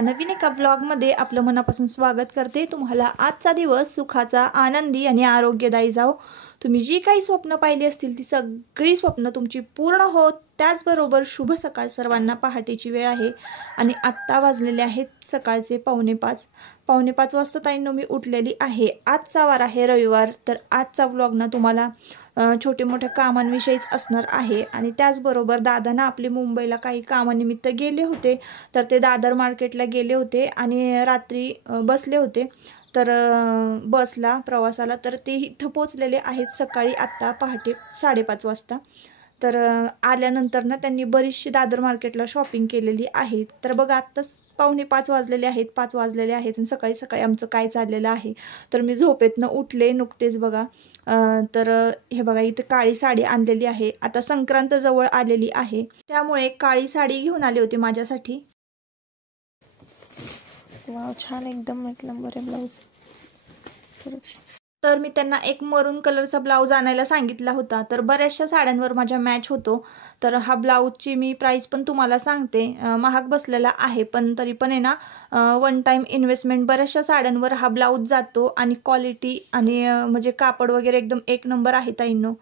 माझ्या नवीन एका ब्लॉगमध्ये आपलं मनापासून स्वागत करते। तुम्हाला आजचा दिवस सुखाचा, आनंदी आणि आरोग्यदायी जाओ। तुम्ही जी काही स्वप्न पाहिली असतील ती सगळी स्वप्न तुमची पूर्ण होत। त्याचबरोबर शुभ सकाळ सर्वांना। पहाटेची वेळ आहे आणि आत्ता वाजलेले आहेत सकाळचे 4:45। 4:45 वाजता ताईंनो मी उठलेली आहे। आजचा वार आहे रविवार। तर आजचा ब्लॉग ना तुम्हाला छोटे मोठे कामांविषयीच असणार आहे। आणि त्याचबरोबर दादाना आपले मुंबईला काही कामानिमित्त गेले होते, तर ते दादर मार्केटला गेले होते आणि रात्री बसले होते। तर बसला प्रवासाला तर ते इथं पोचलेले आहेत सकाळी आत्ता पहाटे 5:30 वाजता। तर आल्यानंतर ना त्यांनी बरीचशी दादर मार्केटला शॉपिंग केलेली आहे। तर बघा आत्ताच 4:45 वाजलेले आहेत, 5 वाजलेले आहेत आणि सकाळी सकाळी आमचं काय चाललेलं आहे। तर मी झोपेतनं उठले नुकतेच बघा। तर हे बघा इथे काळी साडी आणलेली आहे। आता संक्रांत जवळ आलेली आहे, त्यामुळे काळी साडी घेऊन आले होते माझ्यासाठी। वाव, छान एकदम एक नंबर आहे ब्लाउज। तर मी त्यांना एक मरून कलरचा ब्लाउज आणायला सांगितला होता। तर बऱ्याचशा साड्यांवर माझ्या मॅच होतो। तर हा ब्लाउजची मी प्राइस पण तुम्हाला सांगते, महाग बसलेला आहे पण तरी पण आहे ना वन टाइम इन्व्हेस्टमेंट बऱ्याचशा साड्यांवर हा ब्लाउज जातो आणि क्वालिटी आणि म्हणजे कापड वगैरे एकदम एक नंबर आहे ताईंनो।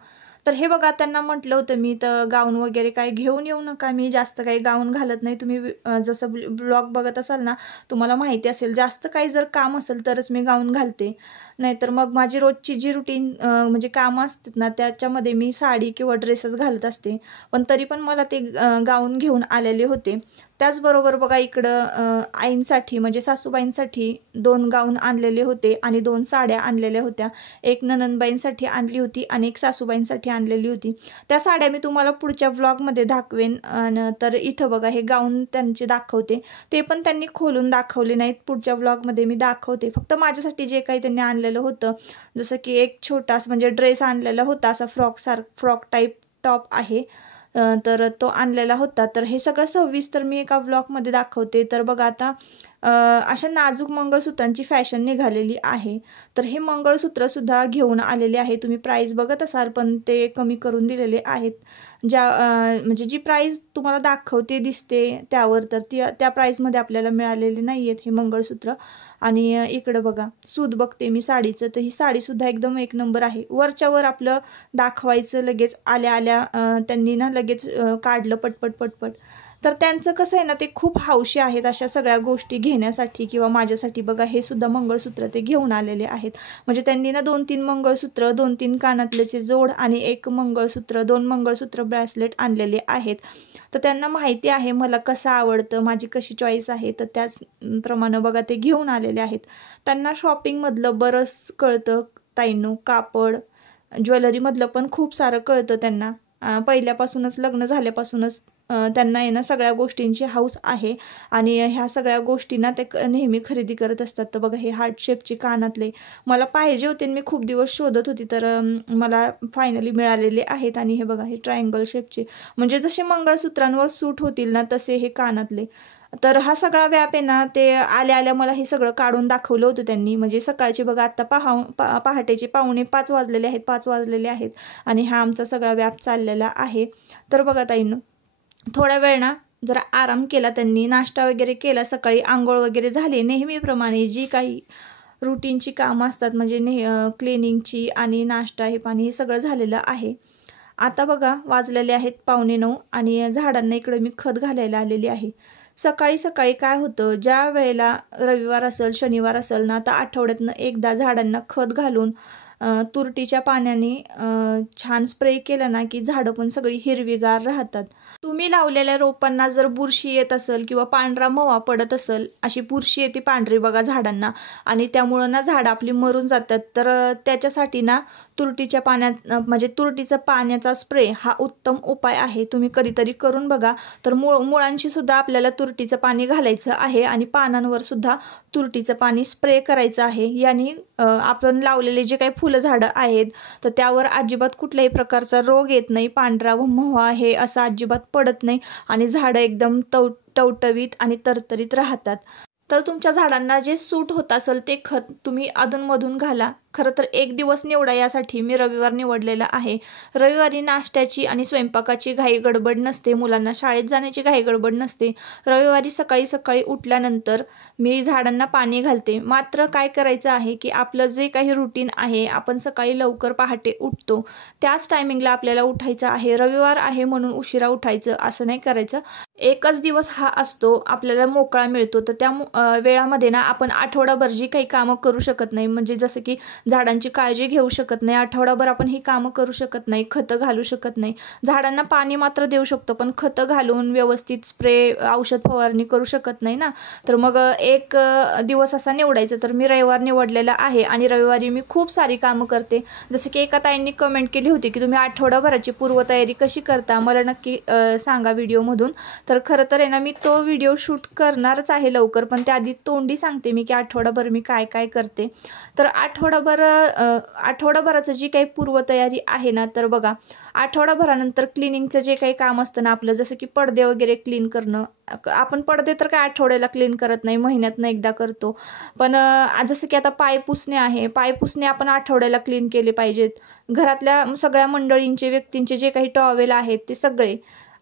तर हे बघा त्यांना म्हटलं होतं मी तर गाऊन वगैरे काय घेऊन येऊ नका, मी जास्त काही गाऊन घालत नाही। तुम्ही जसं ब्लॉग बघत असाल ना तुम्हाला माहिती असेल, जास्त काही जर काम असेल तरच मी गाऊन घालते, नाहीतर मग माझी रोजची जी रुटीन म्हणजे कामं असतात ना त्याच्यामध्ये मी साडी किंवा ड्रेसच घालत असते। पण तरी पण मला ते गाऊन घेऊन आलेले होते। त्याचबरोबर बघा इकडं आईंसाठी म्हणजे सासूबाईंसाठी 2 गाऊन आणलेले होते आणि 2 साड्या आणलेल्या होत्या। एक ननंदबाईंसाठी आणली होती आणि एक सासूबाईंसाठी आणलेली होती। त्या साड्या मी तुम्हाला पुढच्या व्लॉगमध्ये दाखवेन। तर इथं बघा हे गाऊन त्यांचे दाखवते, ते पण त्यांनी खोलून दाखवले नाहीत, पुढच्या व्लॉगमध्ये मी दाखवते। फक्त माझ्यासाठी जे काही त्यांनी आणलेलं होतं, जसं की एक छोटासा म्हणजे ड्रेस आणलेला होता, असा फ्रॉक टाईप टॉप आहे, तर तो आणलेला होता। तर हे सगळं सविस्तर मी एका व्लॉगमध्ये दाखवते। तर बघा आता अशा नाजूक मंगळसूत्रांची फॅशन निघालेली आहे। तर हे मंगळसूत्रसुद्धा घेऊन आलेले आहे। तुम्ही प्राईस बघत असाल पण ते कमी करून दिलेले आहेत। ज्या म्हणजे जी प्राईस तुम्हाला दाखवते दिसते त्यावर, तर त्या प्राईसमध्ये आपल्याला मिळालेले नाही आहेत हे मंगळसूत्र। आणि इकडं बघा सूत बघते मी साडीचं, तर ही साडीसुद्धा एकदम एक नंबर आहे। वरच्यावर आपलं दाखवायचं, लगेच आल्या आल्या त्यांनी ना लगेच काढलं पटपट पटपट। तर त्यांचं कसं आहे ना, ते खूप हौशी आहेत अशा सगळ्या गोष्टी घेण्यासाठी किंवा माझ्यासाठी बघा हे सुद्धा मंगळसूत्र ते घेऊन आलेले आहेत। म्हणजे त्यांनी ना 2-3 मंगळसूत्र, 2-3 कानातल्याचे जोड आणि एक मंगळसूत्र, 2 मंगळसूत्र ब्रेसलेट आणलेले आहेत। तर त्यांना माहिती आहे मला कसं आवडतं, माझी कशी चॉईस आहे, तर त्याचप्रमाणे बघा ते घेऊन आलेले आहेत। त्यांना शॉपिंगमधलं बरंच कळतं ताईंनो, कापड ज्वेलरीमधलं पण खूप सारं कळतं त्यांना। पहिल्यापासूनच लग्न झाल्यापासूनच त्यांना आहे ना सगळ्या गोष्टींची हौस आहे आणि ह्या सगळ्या गोष्टींना ते नेहमी खरेदी करत असतात। तर बघा हे हार्ट शेपचे कानातले मला पाहिजे होते, मी खूप दिवस शोधत होती, तर मला फायनली मिळालेले आहेत। आणि हे बघा हे ट्रायंगल शेपचे, म्हणजे जसे मंगळसूत्रांवर सूट होतील ना तसे हे कानातले। तर हा सगळा व्याप आहे ना, ते आल्या आल्या मला हे सगळं काढून दाखवलं होतं त्यांनी। म्हणजे सकाळचे बघा आत्ता पहाटेचे 4:45 वाजलेले आहेत, 5 वाजलेले आहेत आणि हा आमचा सगळा व्याप चाललेला आहे। तर बघा ताईंनो थोडा वेळ ना जरा आराम केला त्यांनी, नाश्ता वगैरे केला, सकाळी आंघोळ वगैरे झाली, नेहमीप्रमाणे जी काही रुटीनची कामं असतात म्हणजे क्लिनिंगची आणि नाश्ता हे पाणी हे सगळं झालेलं आहे। आता बघा वाजलेले आहेत 8:45 आणि झाडांना इकडे मी खत घालायला आलेली आहे। सकाळी सकाळी काय होतं, ज्या वेळेला रविवार असेल शनिवार असेल ना, तर आठवड्यातनं एकदा झाडांना खत घालून तुरटीच्या पाण्याने छान स्प्रे केलं ना की झाडं पण सगळी हिरवीगार राहतात। तुम्ही लावलेल्या रोपांना जर बुरशी येत असेल किंवा पांढरा मवा पडत असेल, अशी बुरशी येते पांढरी बघा झाडांना आणि त्यामुळं ना झाडं आपली मरून जातात, तर त्याच्यासाठी ना तुरटीच्या पाण्यात म्हणजे तुरटीचा पाण्याचा स्प्रे हा उत्तम उपाय आहे। तुम्ही कधीतरी करून बघा। तर मुळांशी सुद्धा आपल्याला तुरटीचं पाणी घालायचं आहे आणि पानांवर सुद्धा तुरटीचं पाणी स्प्रे करायचं आहे। याने आपण लावलेले जे काही फुलं झाडं आहेत तर त्यावर अजिबात कुठल्याही प्रकारचा रोग येत नाही, पांढरा मवा हे असं अजिबात पडत नाही आणि झाडं एकदम टवटवीत आणि तरतरीत राहतात। तर तुमच्या झाडांना जे सूट होत असेल ते खत तुम्ही अधूनमधून घाला। खरं तर एक दिवस निवडा यासाठी मी रविवार निवडलेला आहे. रविवारी नाश्त्याची आणि स्वयंपाकाची घाई गडबड नसते, मुलांना शाळेत जाण्याची घाई गडबड नसते. रविवारी सकाळी सकाळी उठल्यानंतर मी झाडांना पाणी घालते. मात्र काय करायचं आहे की आपलं जे काही रुटीन आहे, आपण सकाळी लवकर पहाटे उठतो त्याच टायमिंगला आपल्याला उठायचं आहे. रविवार आहे म्हणून उशिरा उठायचं असं नाही करायचं. एकच दिवस हा असतो आपल्याला मोकळा मिळतो, तर त्या वेळामध्ये ना आपण आठवडाभर जी काही कामं करू शकत नाही, म्हणजे जसं की झाडांची काळजी घेऊ शकत नाही, आठवडाभर आपण ही कामं करू शकत नाही, खतं घालू शकत नाही. झाडांना पाणी मात्र देऊ शकतो, पण खतं घालून व्यवस्थित स्प्रे औषध फवारणी करू शकत नाही ना. तर मग एक दिवस असा निवडायचा. तर मी रविवार निवडलेला आहे आणि रविवारी मी खूप सारी कामं करते. जसं की एका ताईंनी कमेंट केली होती की तुम्ही आठवडाभराची पूर्वतयारी कशी करता, मला नक्की सांगा व्हिडिओमधून. तर खरं तर आहे ना, मी तो व्हिडिओ शूट करणारच आहे लवकर, पण त्याआधी तोंडी सांगते मी की आठवडाभर मी काय काय करते. तर आठवडाभराचं जी काही पूर्वतयारी आहे ना, तर बघा आठवडाभरानंतर क्लिनिंगचं जे काही काम असतं ना आपलं, जसं की पडदे वगैरे क्लीन करणं. आपण पडदे तर काय आठवड्याला क्लीन करत नाही, महिन्यातनं एकदा करतो. पण जसं की आता पायपुसणे आहे, पायपुसणे आपण आठवड्याला क्लीन केले पाहिजेत. घरातल्या सगळ्या मंडळींचे व्यक्तींचे जे काही टॉवेल आहेत ते सगळे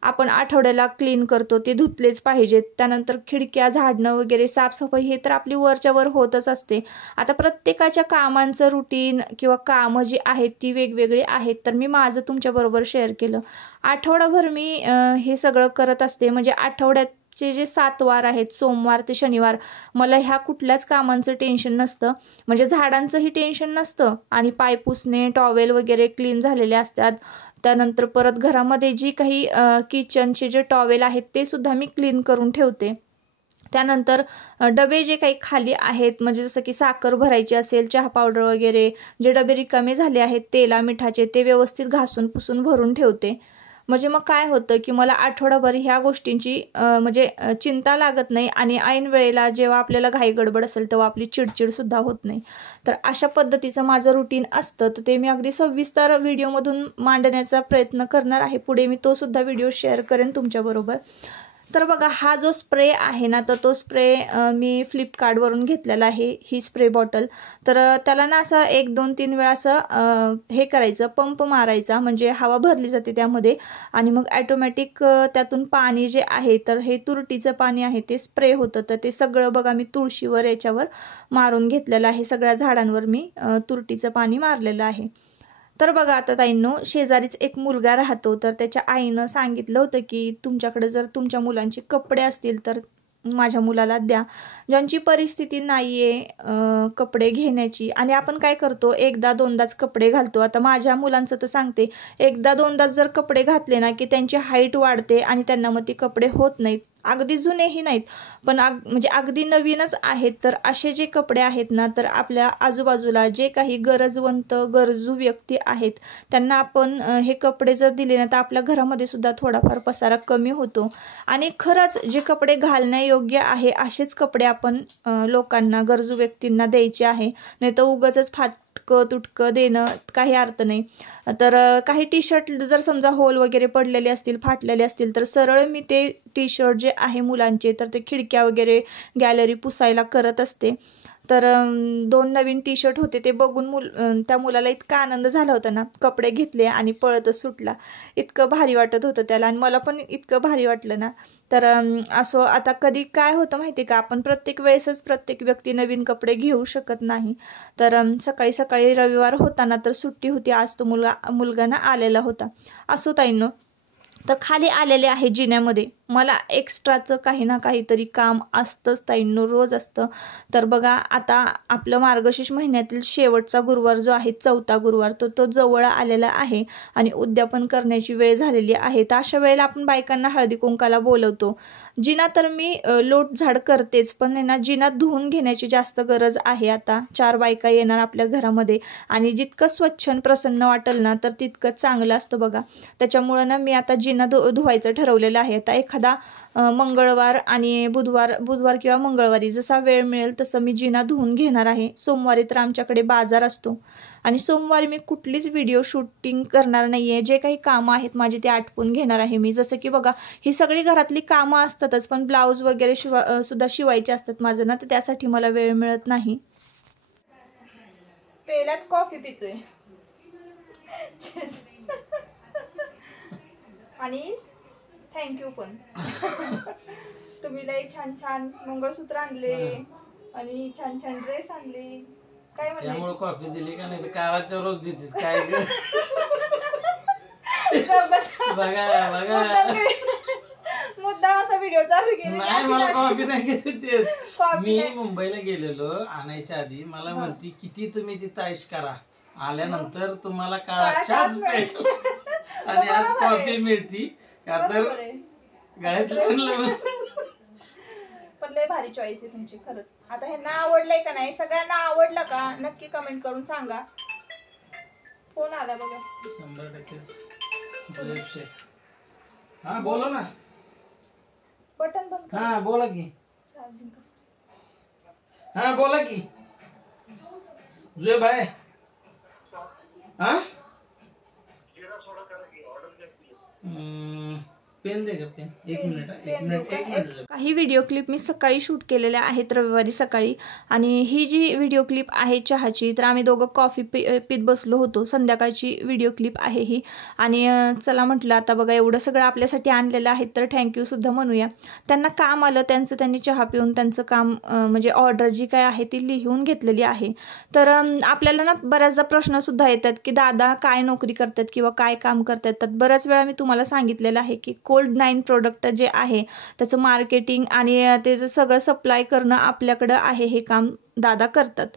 आपण आठवड्याला क्लीन करतो, ते धुतलेच पाहिजेत. त्यानंतर खिडक्या झाडणं वगैरे साफसफाई हे तर आपली वरच्या वर होतच असते. आता प्रत्येकाच्या कामांचं रुटीन किंवा कामं जी आहेत ती वेगवेगळी आहेत, तर मी माझं तुमच्याबरोबर शेअर केलं. आठवडाभर मी हे सगळं करत असते. म्हणजे आठवड्याचे जे 7 वार आहेत, सोमवार ते शनिवार, मला ह्या कुठल्याच कामांचं टेन्शन नसतं. म्हणजे झाडांचंही टेन्शन नसतं आणि पायपुसणे टॉवेल वगैरे क्लीन झालेले असतात. त्यानंतर परत घरामध्ये जी काही किचनचे जे टॉवेल आहेत ते सुद्धा मी क्लीन करून ठेवते. त्यानंतर डबे जे काही खाली आहेत, म्हणजे जसं की साखर भरायची असेल, चहा पावडर वगैरे जे डबे रिकामे झाले आहेत तेला मिठाचे, ते व्यवस्थित घासून पुसून भरून ठेवते. म्हणजे मग काय होतं की मला आठवडाभर ह्या गोष्टींची म्हणजे चिंता लागत नाही आणि ऐन वेळेला जेव्हा आपल्याला घाई गडबड असेल तेव्हा आपली चिडचिडसुद्धा होत नाही. तर अशा पद्धतीचं माझं रुटीन असतं. तर ते मी अगदी सविस्तर व्हिडिओमधून मांडण्याचा प्रयत्न करणार आहे. पुढे मी तो सुद्धा व्हिडिओ शेअर करेन तुमच्याबरोबर. तर बघा हा जो स्प्रे आहे ना, तर तो स्प्रे मी फ्लिपकार्टवरून घेतलेला आहे, ही स्प्रे बॉटल. तर त्याला ना असं 1 2 3 वेळा असं हे करायचं, पंप मारायचा, म्हणजे हवा भरली जाते त्यामध्ये आणि मग ॲटोमॅटिक त्यातून पाणी जे आहे, तर हे तुरटीचं पाणी आहे ते स्प्रे होतं. तर ते सगळं बघा मी तुळशीवर याच्यावर मारून घेतलेलं आहे. सगळ्या झाडांवर मी तुरटीचं पाणी मारलेलं आहे. तर बघा आता ताईंनो, शेजारीच एक मुलगा राहतो, तर त्याच्या आईनं सांगितलं होतं की तुमच्याकडे जर तुमच्या मुलांचे कपडे असतील तर माझ्या मुलाला द्या. ज्यांची परिस्थिती नाही आहे कपडे घेण्याची, आणि आपण काय करतो एकदा दोनदाच कपडे घालतो. आता माझ्या मुलांचं तर सांगते, एकदा दोनदाच जर कपडे घातले ना की त्यांची हाईट वाढते आणि त्यांना मग ते कपडे होत नाहीत. अगदी जुनेही नाहीत, पण म्हणजे अगदी नवीनच आहेत. तर असे जे कपडे आहेत ना, तर आपल्या आजूबाजूला जे काही गरजवंत गरजू व्यक्ती आहेत त्यांना आपण हे कपडे जर दिले ना, तर आपल्या घरामध्ये सुद्धा थोडाफार पसारा कमी होतो. आणि खरंच जे कपडे घालण्यायोग्य आहे असेच कपडे आपण लोकांना, गरजू व्यक्तींना द्यायचे आहे. नाही तर उगाचच फाटकं तुटकं देणं काही अर्थ नाही. तर काही टी शर्ट जर समजा होल वगैरे पडलेले असतील, फाटलेले असतील, तर सरळ मी ते टी शर्ट जे आहे मुलांचे, तर ते खिडक्या वगैरे गॅलरी पुसायला करत असते. तर 2 नवीन टी शर्ट होते, ते बघून त्या मुलाला इतका आनंद झाला होता ना, कपडे घेतले आणि पळतच सुटला. इतकं भारी वाटत होतं त्याला आणि मला पण इतकं भारी वाटलं ना. तर असं आता कधी काय होतं माहिती का, आपण प्रत्येक वेळेसच प्रत्येक व्यक्ती नवीन कपडे घेऊ शकत नाही. तर सकाळी सकाळी रविवार होता ना, तर सुट्टी होती, आज तो मुलगा ना आलेला होता. असो ताईंनो, तर खाली आलेले आहे जिन्यामध्ये. मला एक्स्ट्राचं काही ना काहीतरी काम असतंच ताईंनो, रोज असतं. तर बघा आता आपलं मार्गशीर्ष महिन्यातील शेवटचा गुरुवार जो आहे, 4था गुरुवार, तो जवळ आलेला आहे आणि उद्यापन करण्याची वेळ झालेली आहे. तर अशा वेळेला आपण बायकांना हळदी कुंकाला बोलवतो. जिना तर मी लोट झाड करतेच, पण आहे ना, जिना धुवून घेण्याची जास्त गरज आहे. आता 4 बायका येणार आपल्या घरामध्ये आणि जितकं स्वच्छ आणि प्रसन्न वाटेल ना, तर तितकं चांगलं असतं बघा. त्याच्यामुळं ना मी आता जिना धुवायचं ठरवलेलं आहे. आता एखादा मंगळवार आणि बुधवार किंवा मंगळवारी जसा वेळ मिळेल तसं मी जिना धुवून घेणार आहे. सोमवारी तर आमच्याकडे बाजार असतो आणि सोमवारी मी कुठलीच व्हिडिओ शूटिंग करणार नाही आहे. जे काही कामं आहेत माझी ते आटपून घेणार आहे मी. जसं की बघा, ही सगळी घरातली कामं असतातच, पण ब्लाऊज वगैरे सुद्धा शिवायचे असतात माझं ना, तर त्यासाठी मला वेळ मिळत नाही. पेल्यात कॉफी पितोय आणि थँक्यू पण तुम्ही लई छान छान मंगळसूत्र आणले आणि छान छान ड्रेस आणले. काय म्हणले त्यामुळे कॉफी दिली का नाही तर काळाच्या रोज देतेस काय ग. बघा बघा मुद्दा असा व्हिडिओ चालू केला नाही मला कॉफी नाही घेते. मी मुंबईला गेलेलो आणायच्या आधी मला म्हणती किती तुम्ही ती ताईश करा आल्यानंतर तुम्हाला काळाच्याच पैसे आणि आज कॉफी मिळती का तर गळ्यातलं. पण लय भारी चॉईस आहे तुमची खरंच. आता ह्यांना आवडलंय का नाही सगळ्यांना आवडलं का नक्की कमेंट करून सांगा. फोन आला बघा 100%. हा बोला ना. बटन बंद. हा बोला की. चार्जिंग हा बोला की जुए भाई. हा पेन दे का पेन. एक मिनिट. काही व्हिडिओ क्लिप मी सकाळी शूट केलेल्या आहेत रविवारी सकाळी. आणि ही जी व्हिडिओ क्लिप आहे चहाची तर आम्ही दोघं कॉफी पीत बसलो होतो. संध्याकाळची व्हिडिओ क्लिप आहे ही. आणि चला म्हटलं आता बघा एवढं सगळं आपल्यासाठी आणलेलं आहे तर थँक्यू सुद्धा म्हणूया. त्यांना काम आलं त्यांचं त्यांनी चहा पिऊन त्यांचं काम म्हणजे ऑर्डर जी काय आहे ती लिहून घेतलेली आहे. तर आपल्याला ना बऱ्याचदा प्रश्न सुद्धा येतात की दादा काय नोकरी करतात किंवा काय काम करतात. तर बऱ्याच वेळा मी तुम्हाला सांगितलेलं आहे की Cold9 प्रोडक्ट जे आहे त्याचं मार्केटिंग आणि त्याचं सगळं सप्लाय करणं आपल्याकडं आहे. हे काम दादा करतात.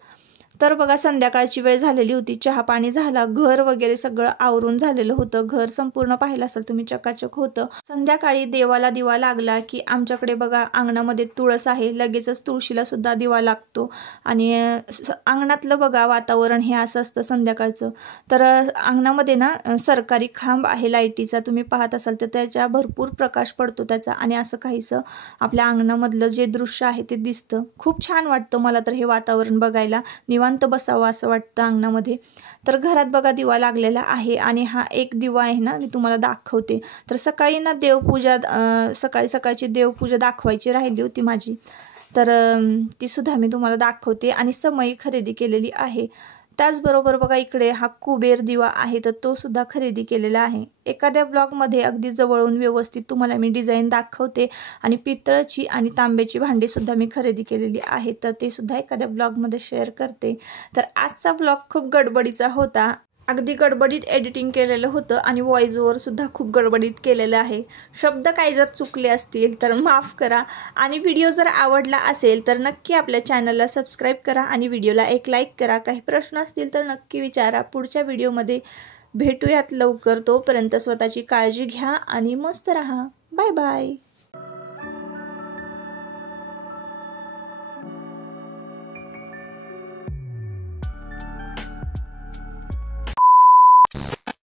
तर बघा संध्याकाळची वेळ झालेली होती. चहा पाणी झाला. घर वगैरे सगळं आवरून झालेलं होतं. घर संपूर्ण पाहिलं असेल तुम्ही चकाचक होतं. संध्याकाळी देवाला दिवा लागला की आमच्याकडे बघा अंगणामध्ये तुळस आहे. लगेचच तुळशीला सुद्धा दिवा लागतो. आणि अंगणातलं बघा वातावरण हे असं असतं संध्याकाळचं. तर अंगणामध्ये ना सरकारी खांब आहे लाईटीचा तुम्ही पाहत असाल तर त्याच्या भरपूर प्रकाश पडतो त्याचा. आणि असं काहीसं आपल्या अंगणामधलं जे दृश्य आहे ते दिसतं. खूप छान वाटतं मला तर हे वातावरण बघायला. निवांत बसावं असं वाटतं अंगणामध्ये. तर घरात बघा दिवा लागलेला आहे. आणि हा एक दिवा आहे ना मी तुम्हाला दाखवते. तर सकाळी ना देवपूजा सकाळची देवपूजा दाखवायची राहिली होती माझी. तर ती सुद्धा मी तुम्हाला दाखवते. आणि समई खरेदी केलेली आहे. त्याचबरोबर बघा इकडे हा कुबेर दिवा आहे तर तो सुद्धा खरेदी केलेला आहे. एखाद्या ब्लॉगमध्ये अगदी जवळून व्यवस्थित तुम्हाला मी डिझाईन दाखवते. आणि पितळची आणि तांब्याची भांडी सुद्धा मी खरेदी केलेली आहे तर ते सुद्धा एखाद्या ब्लॉगमध्ये शेअर करते. तर आजचा ब्लॉग खूप गडबडीचा होता. अगदी गडबडीत एडिटिंग केलेलं होतं आणि व्हॉइस ओव्हर सुद्धा खूप गडबडीत केलेलं आहे. शब्द काही जर चुकले असतील तर माफ करा. आणि व्हिडिओ जर आवडला असेल तर नक्की आपल्या चॅनलला सबस्क्राईब करा आणि व्हिडिओला एक लाईक करा. काही प्रश्न असतील तर नक्की विचारा. पुढच्या व्हिडिओमध्ये भेटूयात लवकर. तोपर्यंत स्वतःची काळजी घ्या आणि मस्त राहा. Bye bye.